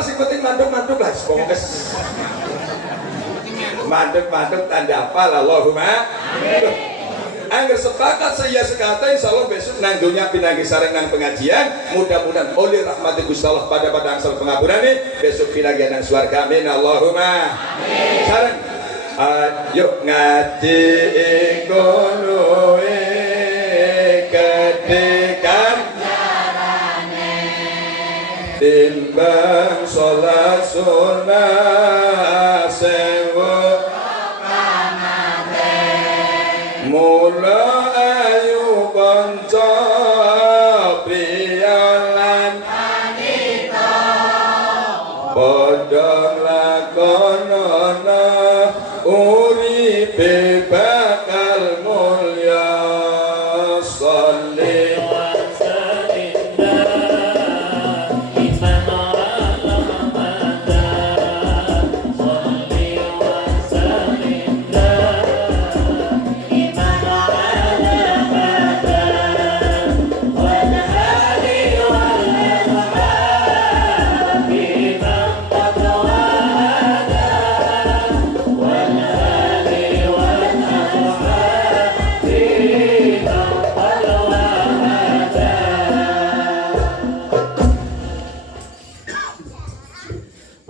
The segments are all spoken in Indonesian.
apa sih penting manduk-manduk lah fokus. Manduk-manduk tanda apa Allahumma amin. Angger sepakat saya sekata insyaallah besok nang dunya pinanggi sareng nang pengajian mudah-mudahan oleh rahmat Gusti Allah pada angsal pengapurane besok pinanggi nang swarga amin Allahumma amin. Sareng ayo ngaji ing kono kedekan jarane timbang salat sunah sewu mula ayu kanca priyalan wanita padha nglakonana uripe bakal mulya sholli wa sallim iman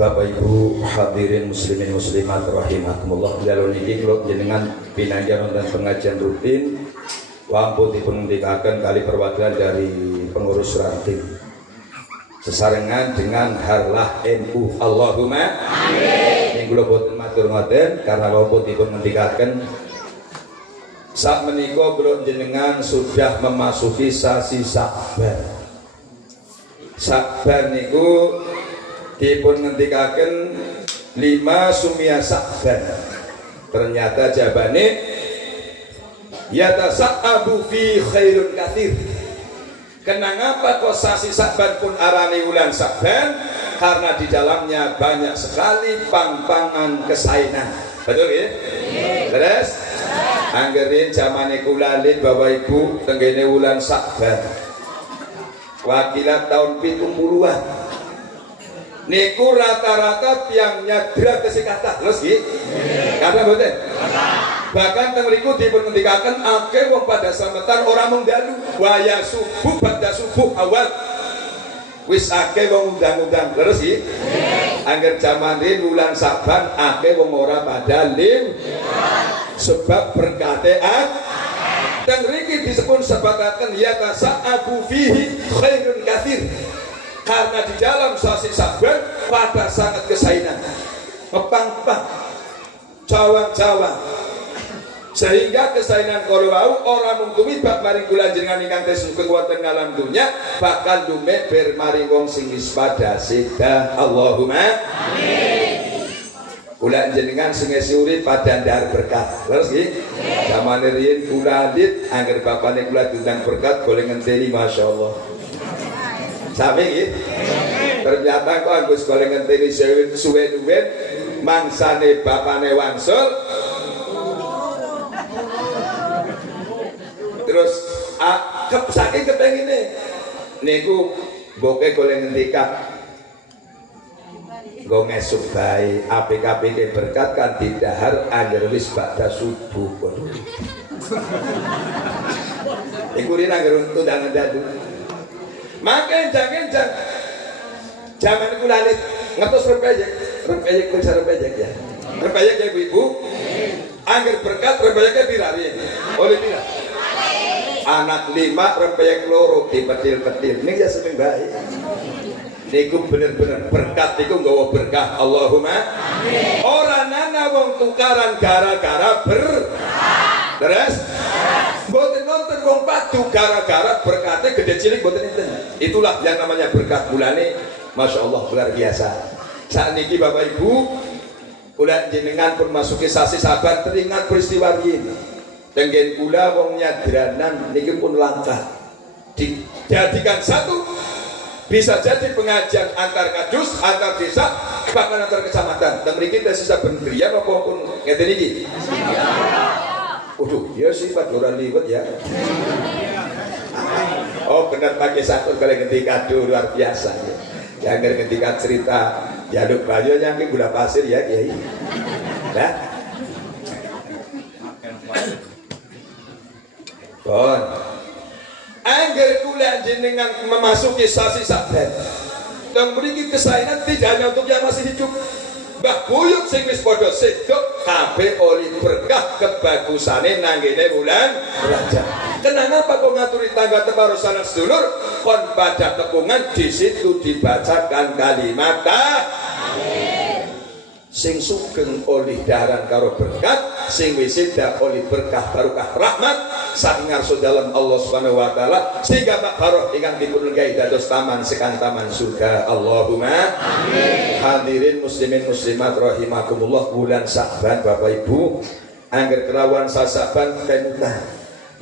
Bapak Ibu hadirin muslimin muslimat rahimakumullah. Dalam niki kula jenengan pinanggih dan pengajian rutin wampun dipunundikaken kali perwakilan dari pengurus ranting sesarengan dengan harlah NU Allahumma amin. Yang kula boten matur ngoten karena wampun dipunundikaken saat menika kula jenengan sudah memasuki sasi Sabar. Sabar niku dipun ngendikaken 5 sumia Sa'ban. Ternyata jabane yatasa'abu fi khairun katsir. Kenapa kok sasi Sa'ban pun arane wulan Sa'ban? Karena di dalamnya banyak sekali pang-pangan kesainan. Betul ya? Terus anggerin zamane kula lin Bapak Ibu tenggene wulan Sa'ban. Wakilan tahun 70-an. Niku rata-rata tiang nyadra kesikatan, terus gitu. Karena betul. Bahkan teng mriku dipungendikaken akeh wong pada slametan ora mengdalu. Waya subuh pada subuh awal. Wis akeh wong undang-undang, terus gitu. Angger jaman wulan Saban akeh wong ora pada lim. Sebab berkate teng mriki disebut sebataken yatasa'abu fihi khairun katsir. Karena di dalam sasi Saban pada sangat kesainan, pepang-pang, cawang-cawang, sehingga kesainan kalau orang mungtumi bak maring kula jenengan ingkang tesih kekuatan alam dunya bakal dume ber maring wong sing pada sida Allahumma amin. Kula jenengan sing urip pada ndar berkat. Terus nggih. Zamane riyin kula dit angger bapane kula diundang berkat golek ngenteni masyaallah. Sampai gitu. Ternyata kok Agus golek ngenteni suwe-suwen mangsane bapane wangsul. Terus saking kepengine niku mboke golek ngendikan nggo ngesuk bae apik-apike berkat kan didahar angger wis badha subuh. Iku rene angger untungan dadu. Maka jangan zaman kula lit ngetos rempeyek bisa rempeyek ya. Rempeyek ya ibu. Angger berkat rempeyeknya pirari. Oleh pira? Anak 5 rempeyek loro dipetil-petil. Ini ya seneng bae. Niku bener-bener berkat niku nggawa berkah Allahumma amin. Ora nana wong tukaran gara-gara berkah. Terus boten nonton wong padu gara-gara berkatnya gede cilik boten enten. Itulah yang namanya berkah bulane Masya Allah luar biasa. Saat ini Bapak Ibu kula jenengan pun masuki sasi Sabar teringat peristiwa ini. Tenggen kula wong nyadranan niki pun langkah dijadikan satu. Bisa jadi pengajian antar kadus, antar desa, bahkan antar kecamatan. Dan mriki tes sisa pendirian apapun ngeten iki. Waduh, ya sih Pak Lurah liwet ya. Oh benar pakai satu kali ketika luar biasa ya. Agar ketika cerita Jaluk Bajo nyangki gula pasir ya Kiai. Nah. Bon. Angger kula jenengan memasuki sasi Saban. Dan beri kesayangan tidak hanya untuk yang masih hidup. Mbah buyut sing wis padha sedok kabeh oleh berkah kebagusane nanggene bulan Rajab. Kenapa kok ngaturi tangga teparo sanak sedulur kon pada kepungan di situ dibacakan kalimat sing sugeng oleh daran karo berkat, sing wisida oleh berkah barokah rahmat saking ngarsa dalam Allah Subhanahu wa taala, sehingga tak baroh ingkang dipun lenggahi dados taman sekang taman surga. Allahumma amin. Hadirin muslimin muslimat rahimakumullah, bulan Sa'ban Bapak Ibu angger kelawan sasaban tenutan.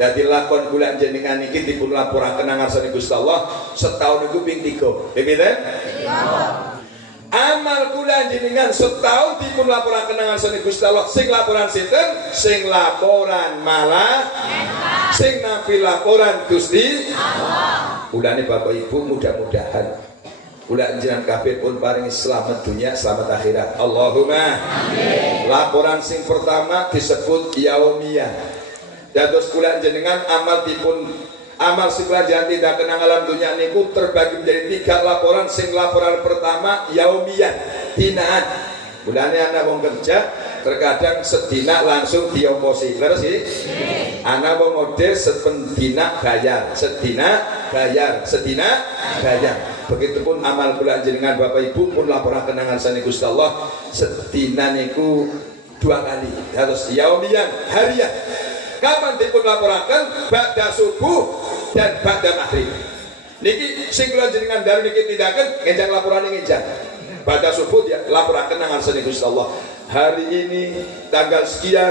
Dadi lakon bulan jenengan iki dipun laporaken nang ngarsane Gusti Allah setahun iku ping 3. Pinten? 3. Amal kula jenengan setahun dipun laporaken nang ngarsane Gusti Allah. Sing laporan sinten? Sing laporan malah sing nampi laporan Gusti Allah. Bulane Bapak Ibu mudah-mudahan kula jenengan kabeh pun paringi selamat dunia, selamat akhirat. Allahumma amin. Laporan sing pertama disebut yaumiyah. Dados kula jenengan amal dipun amal sebelah tidak kenang alam dunia niku terbagi menjadi 3 laporan. Sing laporan pertama yaumiyah, dinaan. Bulane ana wong kerja terkadang sedina langsung diomposi. Leres iki? Ana wong model sependina bayar, sedina bayar, sedina bayar. Begitupun amal kula jenengan Bapak Ibu pun laporan kenangan sani Gusti Allah sedina niku 2 kali. Terus yaumiyah, hariah. Kapan dipun laporaken? Ba'da subuh dan ba'da maghrib. Niki sing kula jenengan dalu niki tindakan ngenjang laporan ngenjang. Ba'da subuh ya laporaken nang ngarsane Gusti Allah. Hari ini tanggal sekian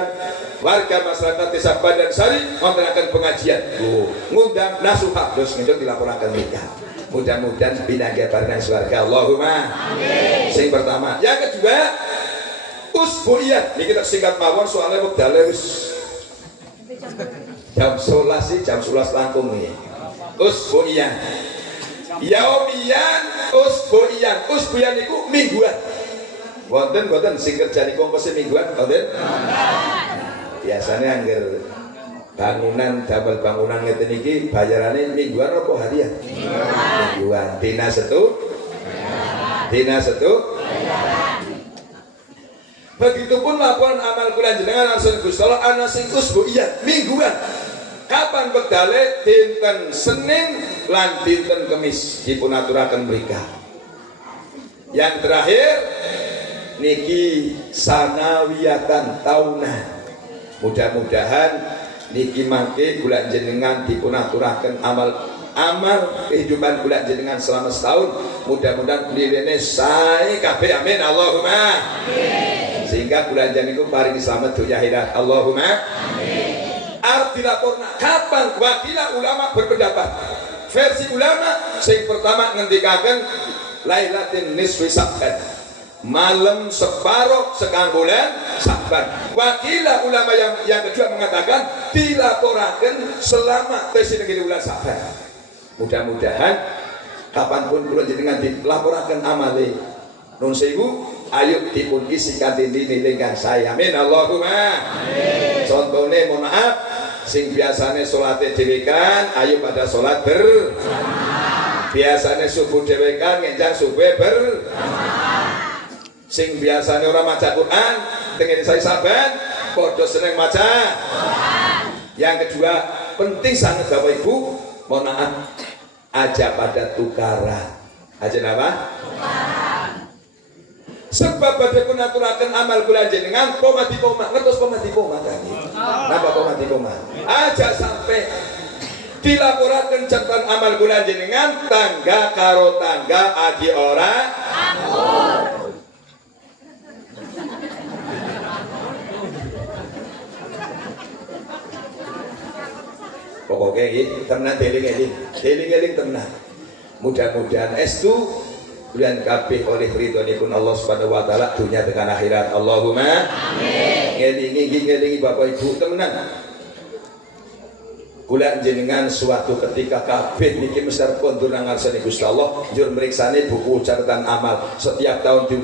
warga masyarakat Desa Badan Sari wontenaken pengajian. Ngundang nasuha terus ngenjang dilaporaken nikah. Mudah-mudahan binangga paringan swarga. Allahumma amin. Sing pertama. Yang kedua usbuiyah. Niki tak singkat mawon soalnya wektale wis jam 11 sih, jam 11 langkung nih. Usbuiyah, yaumiyan, usbuiyan itu mingguan. Wonten sing kerja niku ongkose mingguan, wonten? Biasanya angger bangunan damel bangunan ngeten iki bayarane mingguan apa harian? Mingguan. Dina setu. Begitupun laporan amal kula jenengan langsung Gusti Allah ana sing usbuiyah mingguan. Kapan wektale? Dinten Senin lan dinten Kamis dipun aturaken mrika. Yang terakhir niki sanawiyatan tahunan. Mudah-mudahan niki mangke kula jenengan dipun aturaken amal kehidupan kula jenengan selama setahun. Mudah-mudahan lirene sae kabeh amin. Allahumma amin. Sehingga bulan niku paringi selamat dunia akhirat. Allahumma amin. Arti laporna kapan? Wakila ulama berpendapat. Versi ulama sing pertama ngendikaken Lailatin Nisfi Sa'ban, malam separuh sekang bulan Sa'ban. Wakila ulama yang kedua mengatakan dilaporaken selama tesin bulan Sa'ban. Mudah-mudahan kapanpun kula jenengan dilaporaken amale nun sewu ayo dipun isi kanthi nilai saya. Amin. Allahumma amin. Contohnya mohon maaf sing biasane salate dhewekan ayo pada salat berjamaah. Biasane subuh dhewekan ngenjang subuh berjamaah. Sing biasane ora maca Quran tengene saya Saban padha seneng maca Quran. Yang kedua penting sangat Bapak Ibu, mohon maaf aja pada tukaran. Aja apa? Tukaran. Sebab pada pun aturaken amal kula jenengan koma ngertos koma tadi. Napa koma aja sampai dilaporaken catatan amal kula jenengan tangga karo tangga adi ora akur. Pokoknya ini tenan deling tenan. Mudah-mudahan estu bulan kabeh oleh ridhonipun Allah Subhanahu wa taala dunia tekan akhirat. Allahumma amin. Ngelingi Bapak Ibu temenan. kula jenengan suatu ketika kabeh niki mesti kondur nang ngarsane Gusti Allah njur mriksani buku catatan amal setiap tahun juga